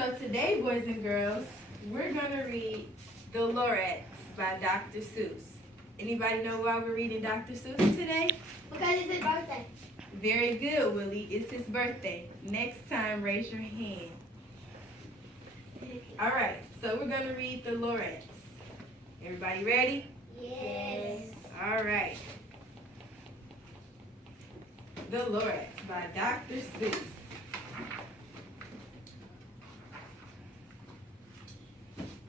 So today, boys and girls, we're going to read The Lorax by Dr. Seuss. Anybody know why we're reading Dr. Seuss today? Because it's his birthday. Very good, Willie. It's his birthday. Next time, raise your hand. All right, so we're going to read The Lorax. Everybody ready? Yes. All right. The Lorax by Dr. Seuss.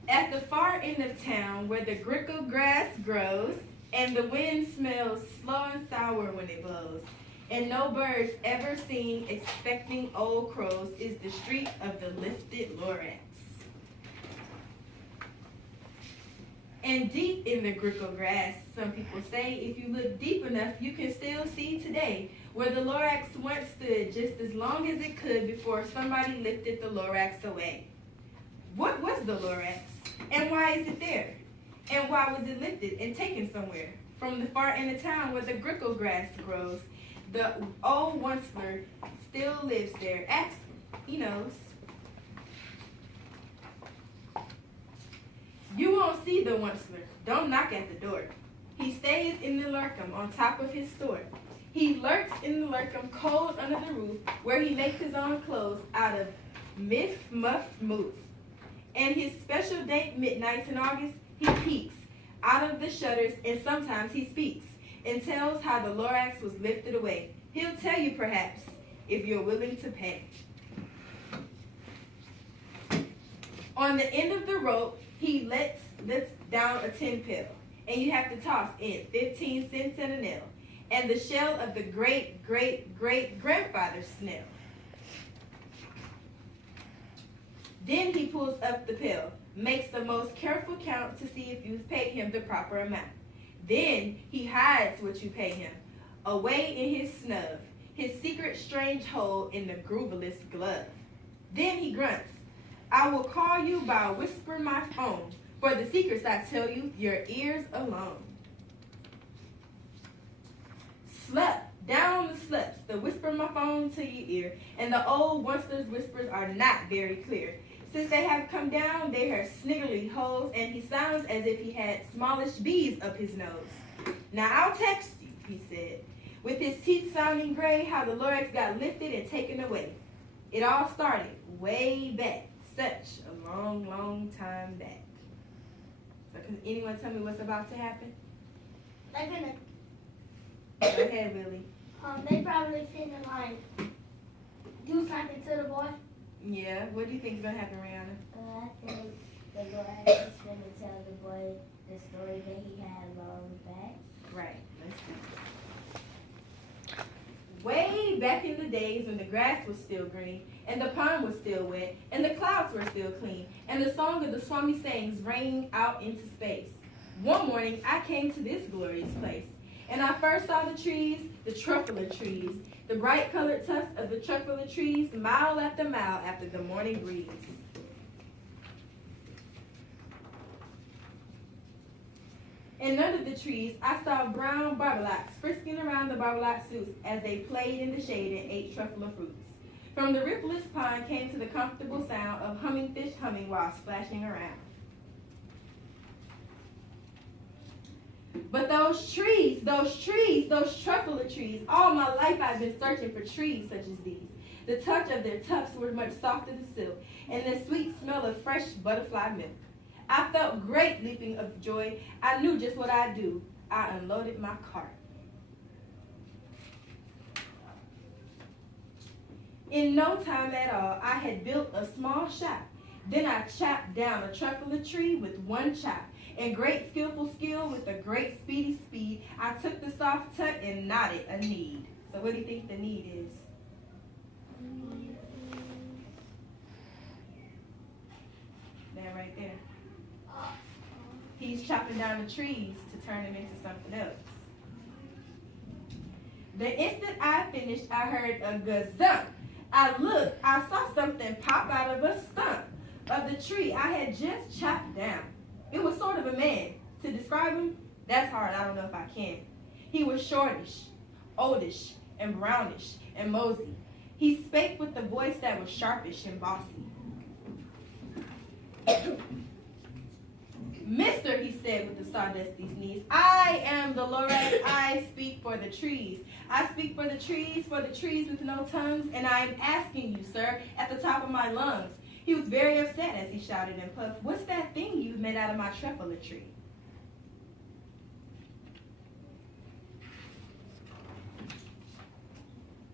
At the far end of town where the grickle grass grows and the wind smells slow and sour when it blows, and no birds ever seen expecting old crows, is the street of the lifted Lorax. And deep in the grickle grass, some people say, if you look deep enough, you can still see today where the Lorax once stood just as long as it could before somebody lifted the Lorax away. What was the Lorax? And why is it there? And why was it lifted and taken somewhere? From the far end of town where the grickle grass grows, the old Onceler still lives there. Ask him. He knows. You won't see the Onceler. Don't knock at the door. He stays in the lurkum on top of his store. He lurks in the lurkum cold under the roof where he makes his own clothes out of miff, muff, moof. And his special date midnights in August, he peeks out of the shutters and sometimes he speaks and tells how the Lorax was lifted away. He'll tell you perhaps if you're willing to pay. On the end of the rope, he lets down a 10 pill, and you have to toss in 15 cents and a nail, and the shell of the great-great-great-grandfather snail. Then he pulls up the pill, makes the most careful count to see if you've paid him the proper amount. Then he hides what you pay him, away in his snub, his secret strange hole in the grooveless glove. Then he grunts, I will call you by whisper my phone, for the secrets I tell you, your ears alone. Slap down the sluts, the whisper my phone to your ear, and the old Onceler's whispers are not very clear. Since they have come down, they are sniggly holes, and he sounds as if he had smallish bees up his nose. Now I'll text you, he said, with his teeth sounding gray, how the Lorax got lifted and taken away. It all started way back, such a long, long time back. So can anyone tell me what's about to happen? They're gonna. Go ahead, Willie. They probably finna like do something to the boy. Yeah, what do you think is gonna happen, Rihanna? I think the Lorax is going to tell the boy the story that he had long back. Right, let's see. Way back in the days when the grass was still green, and the pond was still wet, and the clouds were still clean, and the song of the Swami sings rang out into space. One morning, I came to this glorious place, and I first saw the trees, the truffula trees, the bright-colored tufts of the truffula trees, mile after the morning breeze. In none of the trees, I saw brown barbalocks frisking around the barbalot suits as they played in the shade and ate truffula fruits. From the rippleless pond came to the comfortable sound of humming fish humming while splashing around. But those trees, those truffula trees, all my life I've been searching for trees such as these. The touch of their tufts were much softer than silk, and the sweet smell of fresh butterfly milk. I felt great leaping of joy. I knew just what I'd do. I unloaded my cart. In no time at all, I had built a small shop. Then I chopped down a truffula tree with one chop. And great skillful skill with a great speedy speed, I took the soft tut and knotted a need. So what do you think the need is? That right there. He's chopping down the trees to turn them into something else. The instant I finished, I heard a gazump. I looked, I saw something pop out of a stump of the tree I had just chopped down. It was sort of a man. To describe him, that's hard. I don't know if I can. He was shortish, oldish, and brownish, and mosey. He spake with a voice that was sharpish and bossy. Mister, he said with the sawdusty sneeze, I am the Lorax. I speak for the trees. I speak for the trees with no tongues, and I am asking you, sir, at the top of my lungs. He was very upset as he shouted and puffed, what's that thing you've made out of my truffle tree?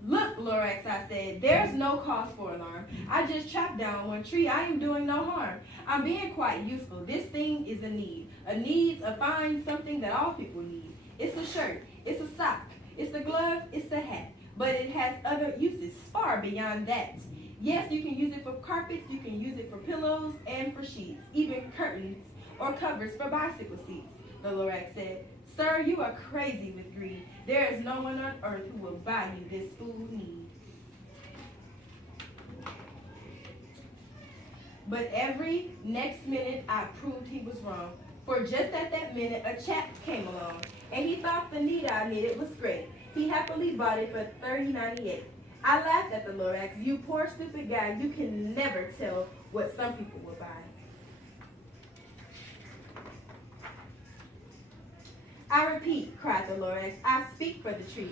Look, Lorax, I said, there's no cause for alarm. I just chopped down one tree. I am doing no harm. I'm being quite useful. This thing is a need. A need, a fine something that all people need. It's a shirt. It's a sock. It's a glove. It's a hat. But it has other uses far beyond that. Yes, you can use it for carpets. You can use it for pillows and for sheets. Even curtains or covers for bicycle seats, the Lorax said. Sir, you are crazy with greed. There is no one on earth who will buy you this food need. But every next minute I proved he was wrong. For just at that minute a chap came along, and he thought the need I needed was great. He happily bought it for $30.98. I laughed at the Lorax. You poor stupid guy, you can never tell what some people will buy. I repeat, cried the Lorax, I speak for the trees.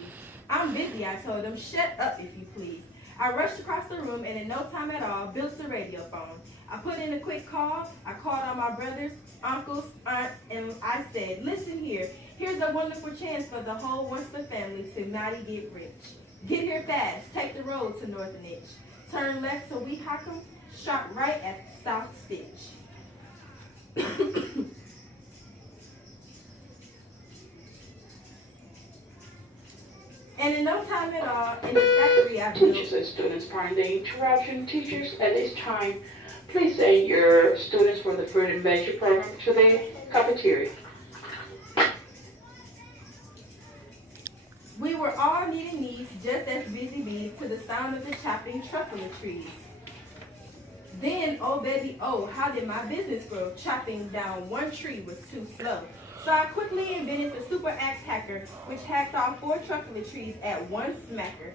I'm busy, I told him. Shut up, if you please. I rushed across the room and in no time at all built a radio phone. I put in a quick call. I called all my brothers, uncles, aunts, and I said, listen here. Here's a wonderful chance for the whole Worcester family to mighty get rich. Get here fast. Take the road to Northern Itch. Turn left to Weehawken. Sharp right at South Stitch. And in no time at all, in the factory I built. Teachers and students, pardon the interruption. Teachers, at this time, please send your students from the fruit and veg program to the cafeteria. We were all kneading knees, just as busy bees, to the sound of the chopping truffle trees. Then, oh baby, oh, how did my business grow? Chopping down one tree was too slow. So I quickly invented the super axe hacker, which hacked off 4 truffle trees at one smacker.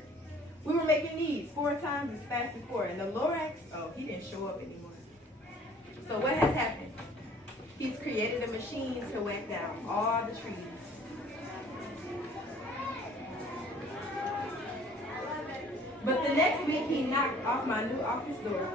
We were making knees 4 times as fast before, and the Lorax, oh, he didn't show up anymore. So what has happened? He's created a machine to whack down all the trees. But the next week he knocked off my new office door.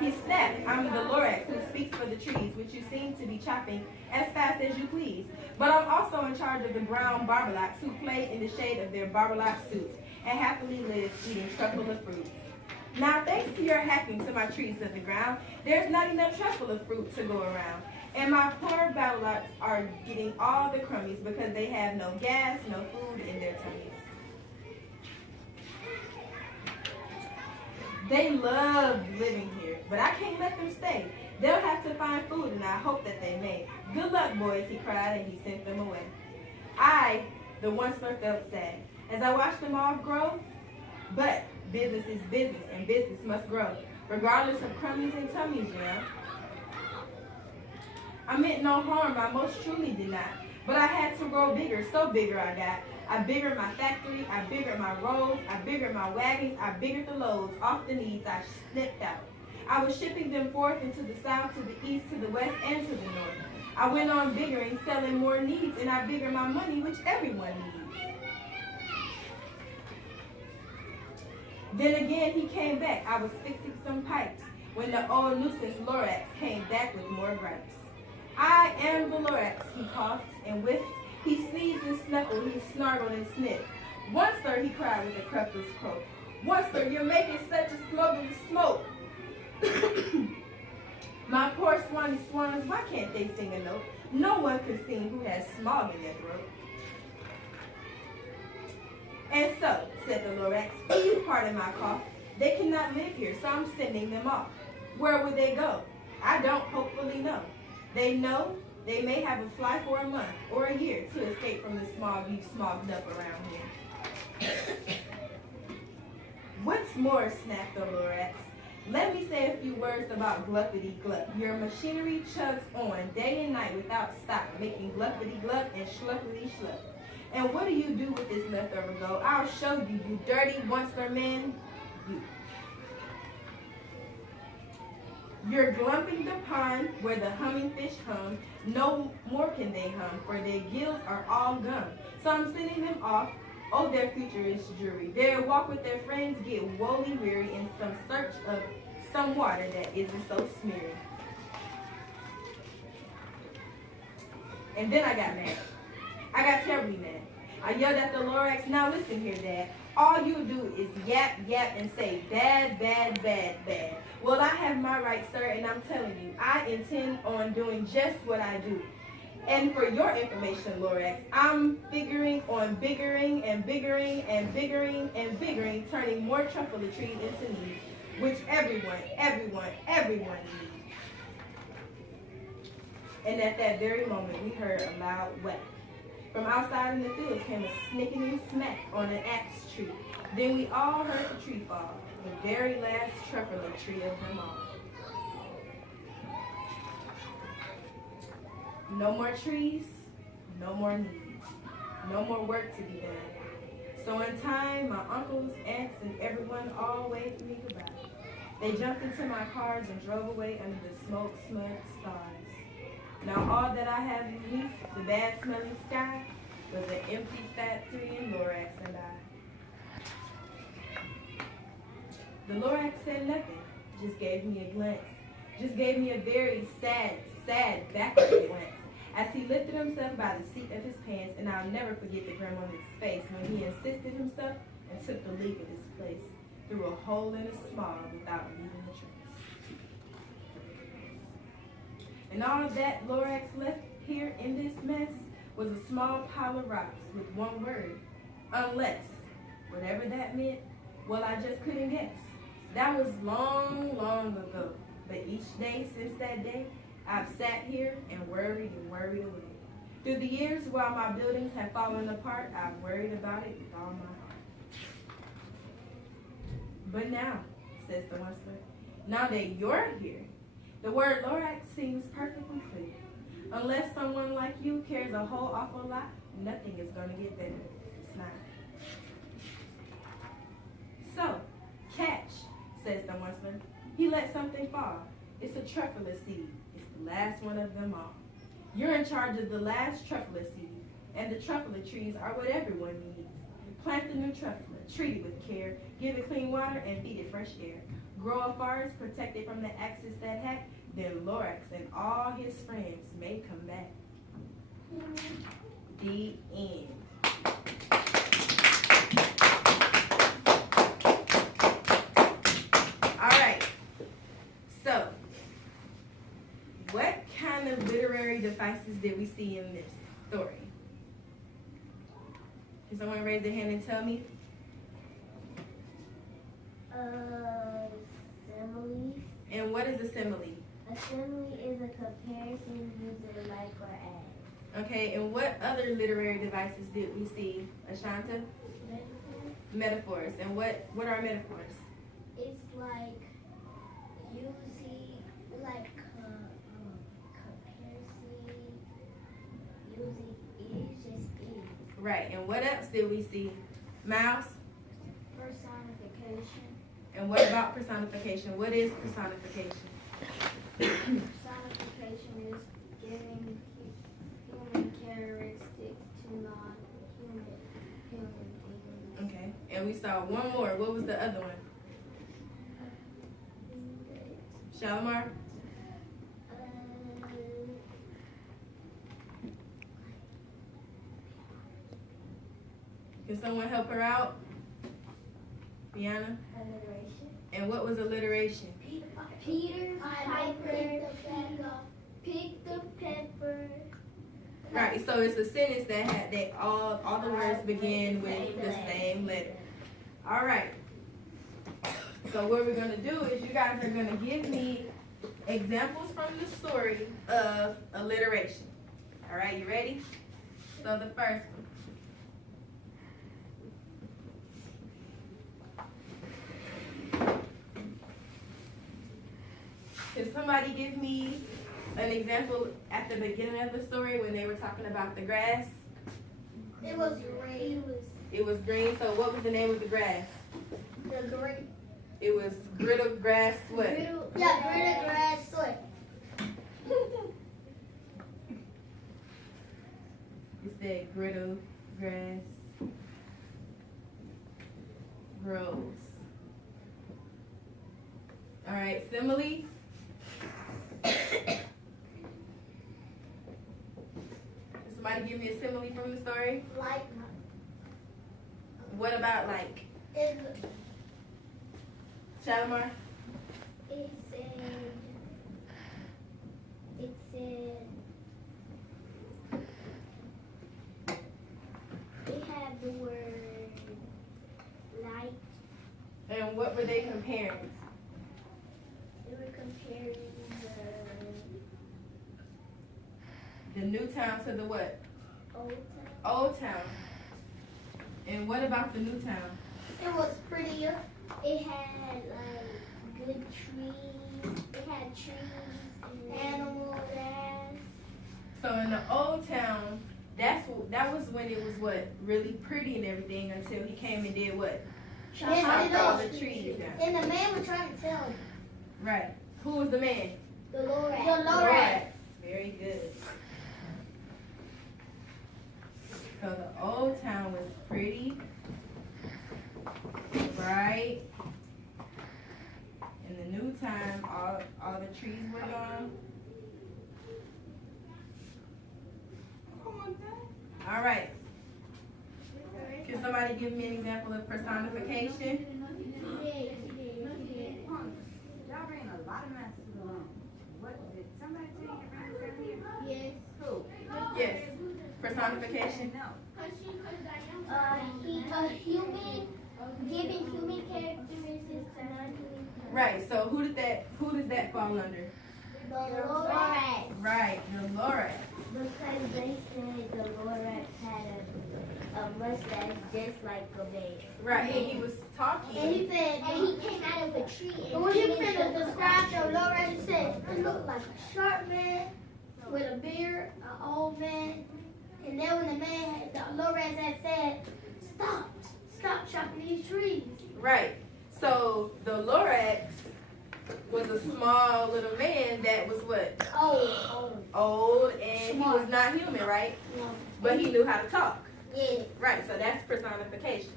He snapped, I'm the Lorax who speaks for the trees, which you seem to be chopping as fast as you please. But I'm also in charge of the brown barbelocks who play in the shade of their barbelock suits and happily live eating truffle of fruit. Now thanks to your hacking to my trees to the ground, there's not enough truffle of fruit to go around. And my poor barbeloks are getting all the crummies because they have no gas, no food in their tummies. They love living here, but I can't let them stay. They'll have to find food, and I hope that they may. Good luck, boys, he cried, and he sent them away. I, the once-left felt sad, as I watched them all grow. But business is business, and business must grow, regardless of crummies and tummies, you know. I meant no harm, I most truly did not. But I had to grow bigger, so bigger I got. I biggered my factory, I biggered my roads, I biggered my wagons, I biggered the loads off the needs I snipped out. I was shipping them forth into the south, to the east, to the west, and to the north. I went on biggering, selling more needs, and I biggered my money, which everyone needs. Then again he came back. I was fixing some pipes when the old nuisance Lorax came back with more gripes. I am the Lorax, he coughed and whiffed. He sneezed and snuffled, he snarled and sniffed. Once, sir, he cried with a crupper's croak. Once, sir, you're making such a smoky smoke. My poor swanny swans, why can't they sing a note? No one could sing who has smog in their throat. And so, said the Lorax, please pardon my cough. They cannot live here, so I'm sending them off. Where would they go? I don't hopefully know. They know they may have a fly for a month or a year to escape from the smog you've smogged up around here. What's more, snapped the Lorax, let me say a few words about gluppity-glup. Your machinery chugs on day and night without stop, making gluppity-glup and schluppity-schlup. And what do you do with this leftover gold? I'll show you, you dirty once-er man, you. You're glumping the pond where the humming fish hum. No more can they hum, for their gills are all gum. So I'm sending them off. Oh, their future is dreary. Their walk with their friends get woefully weary in some search of some water that isn't so smeary. And then I got mad. I got terribly mad. I yelled at the Lorax, now listen here, Dad. All you do is yap, yap, and say bad, bad, bad, bad. Well, I have my right, sir, and I'm telling you, I intend on doing just what I do. And for your information, Lorax, I'm figuring on biggering and biggering and biggering and biggering, turning more truffle trees into needs, which everyone needs. And at that very moment, we heard a loud whack. From outside in the fields came a snickening smack on an axe tree. Then we all heard the tree fall, the very last truffle tree of them all. No more trees, no more needs, no more work to be done. So in time, my uncles, aunts, and everyone all waved me goodbye. They jumped into my cars and drove away under the smoke-smudged stars. Now all that I have beneath the bad-smelling sky was an empty factory in Lorax and I. The Lorax said nothing, just gave me a glance, just gave me a very sad backward glance as he lifted himself by the seat of his pants, and I'll never forget the grin on his face when he insisted himself and took the leap of his place through a hole in a small without leaving a trace. And all that Lorax left here in this mess was a small pile of rocks with one word, unless. Whatever that meant, well, I just couldn't guess. That was long, long ago. But each day since that day, I've sat here and worried away. Through the years while my buildings have fallen apart, I've worried about it with all my heart. But now, says the Whistler, now that you're here, the word Lorax seems perfectly clear. Unless someone like you cares a whole awful lot, nothing is going to get better. It's not. So, catch, says the Whistler. He let something fall. It's a truffle seed. It's the last one of them all. You're in charge of the last truffle seed, and the truffle trees are what everyone needs. Plant the new truffle, treat it with care, give it clean water, and feed it fresh air. Grow a forest, protect it from the axes that hack, then Lorax and all his friends may come back. The end. Alright, so what kind of literary devices did we see in this story? Can someone raise their hand and tell me? Simile. And what is a simile? A simile is a comparison using like or as. Okay, and what other literary devices did we see, Ashanta? Metaphors. And what are metaphors? It's like using like comparison using is just is. Right, and what else did we see? Mouse? Personification. And what about personification? What is personification? Personification is giving human characteristics to non-human things. Okay, and we saw one more. What was the other one? Shalimar? Can someone help her out? Brianna? Alliteration. And what was alliteration? Peter Piper picked the pepper. Right, so it's a sentence that all the words begin with the same letter. All right. So what we're gonna do is you guys are gonna give me examples from the story of alliteration. All right, you ready? So the first one. Can somebody give me an example at the beginning of the story when they were talking about the grass? It was green. It was green, so what was the name of the grass? The green. It was griddle grass what? Yeah, green grass All right, simile. Somebody give me a simile from the story. Like, What about like it Shalimar? It said, it had the word light. And what were they comparing? They were comparing The new town to the what? the old town. Old town. And what about the new town? was prettier. It had like good trees. It had trees and Animals. grass. So in the old town, that was when it was what? Really pretty and everything until he came and did what? Yeah, Chopped it all is. the trees down. And the man was trying to tell him. Right. Who was the man? The Lord. The Lord. Very good. So the old town was pretty, right? In the new time, all the trees were gone. All right. Can somebody give me an example of personification? Y'all bring a lot of mess to the room. What did somebody tell you to bring something here? Yes. Who? Yes. Personification. No. A human, giving human characteristics to non-human. Right. So who does that fall under? The Lorax. Right. The Lorax. Because they said the Lorax had a mustache just like a bear. Right. And he was talking. And he said, And he came out of a tree. and when he was finna describe the Lord, he said, it looked like a short man with a beard, an old man. And then when the man had, the Lorax had said, stop chopping these trees. Right. So the Lorax was a small little man that was what? Old, and Smart. he was not human, right? No. But he knew how to talk. Yeah. Right. So that's personification.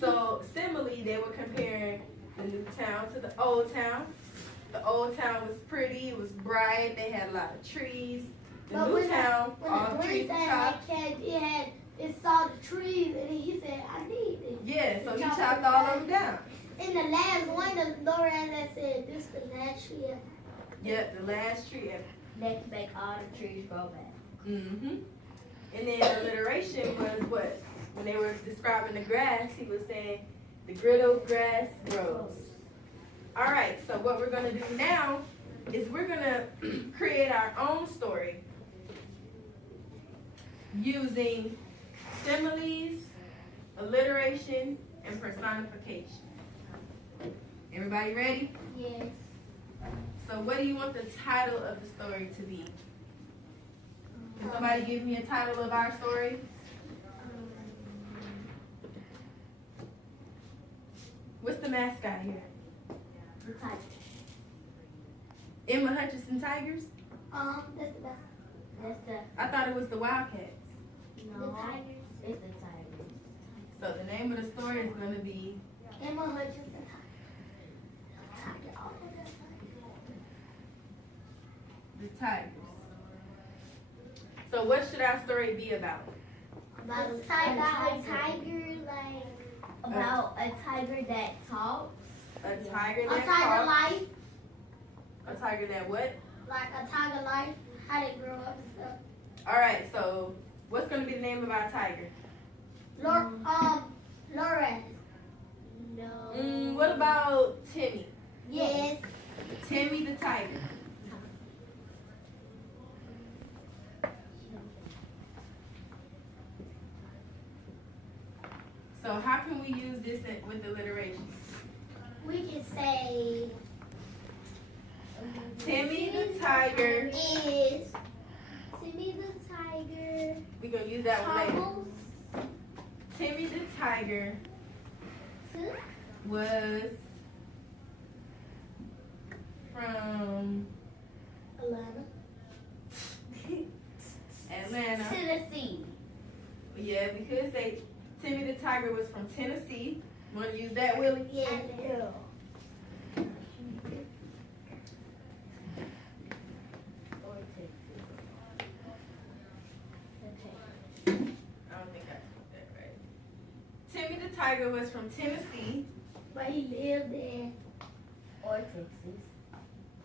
So simile, they were comparing the new town to the old town. The old town was pretty, it was bright, they had a lot of trees. The But new when town, When all the the trees green were thing chopped. it saw the trees, and he said, I need it. Yeah, so he Chopped chopped it all down. of them down. In the last one, the Lorax had said, this the last tree ever. Yep, the last tree ever. Let's make all the trees grow back. Mm-hmm. And then alliteration was what? When they were describing the grass, he was saying, the griddle grass grows. All right, so what we're going to do now is we're going to create our own story using similes, alliteration, and personification. Everybody ready? Yes. So what do you want the title of the story to be? Can somebody give me a title of our story? What's the mascot here? The tiger. Emma Hutchinson Tigers? That's the best. That's the I thought it was the Wildcats. no. The tigers. It's the tigers. So the name of the story is going to be Emma Hutchinson. The Tigers. So what should our story be about? About a A tiger. tiger, like about a tiger that talks. A tiger A that tiger talks. life. A tiger that what? Like a tiger life. How they grow up and stuff. All right, so what's going to be the name of our tiger? Lorax. No. What about Timmy? Yes. Timmy the Tiger. So how can we use this with alliteration? We can say Timmy the Tiger. is Timmy the tiger. We're going to use that one later. Thomas. Timmy the Tiger was from Atlanta. Tennessee. Yeah, we could say Timmy the Tiger was from Tennessee. Want to use that, Willie? Yeah. Tiger was from Tennessee. but he lived in. Or Texas.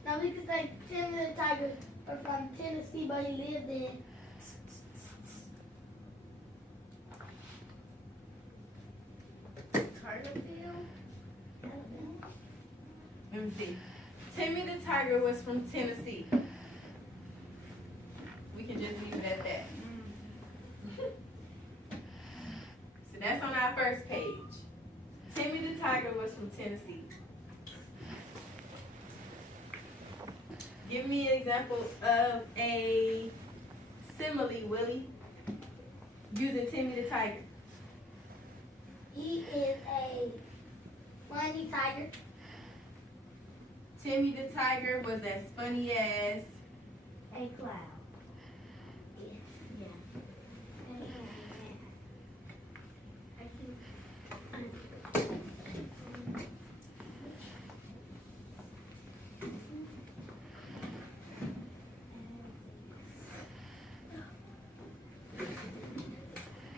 Now we could say Timmy the Tiger was from Tennessee, but he lived in. Carterfield. Let me see. Timmy the Tiger was from Tennessee. We can just leave it at that. So that's on our first page. Timmy the Tiger was from Tennessee. Give me an example of a simile, Willie, using Timmy the Tiger. He is a funny tiger. Timmy the Tiger was as funny as. A cloud.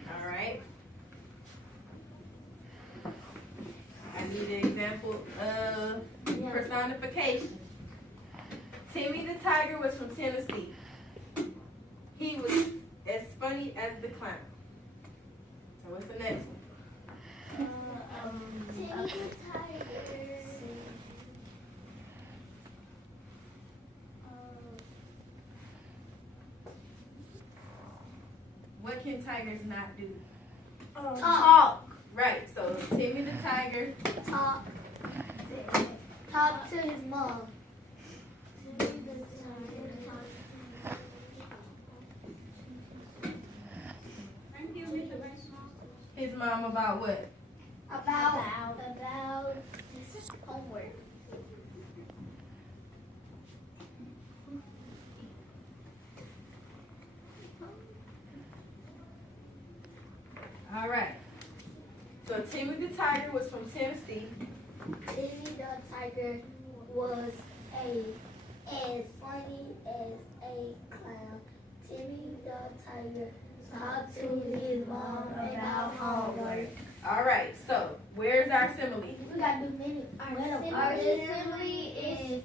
All right. I need an example of personification. Timmy the Tiger was from Tennessee. He was as funny as the clown. So what's the next one? Timmy the Tiger. What can tigers not do? Talk. Right, so Timmy the Tiger. Talk. Talk to his mom. His mom about what? About homework. All right. So Timmy the Tiger was from Tennessee. Timmy the Tiger was as funny as a clown. Timmy the Tiger talked to his mom about homework. All right, so where's our simile? We gotta do many. Our simile is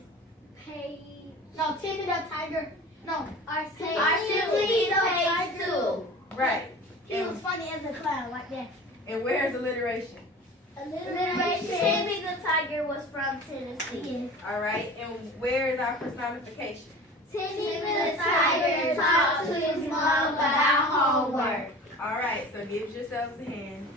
page. No, Timmy the Tiger. No, our simile is page 2. Right. He was funny as a clown, like that. And where's alliteration? Alliteration. Timmy the Tiger was from Tennessee. All right, and where's our personification? Timmy the Tiger talked to his mom about homework. All right, so give yourselves a hand.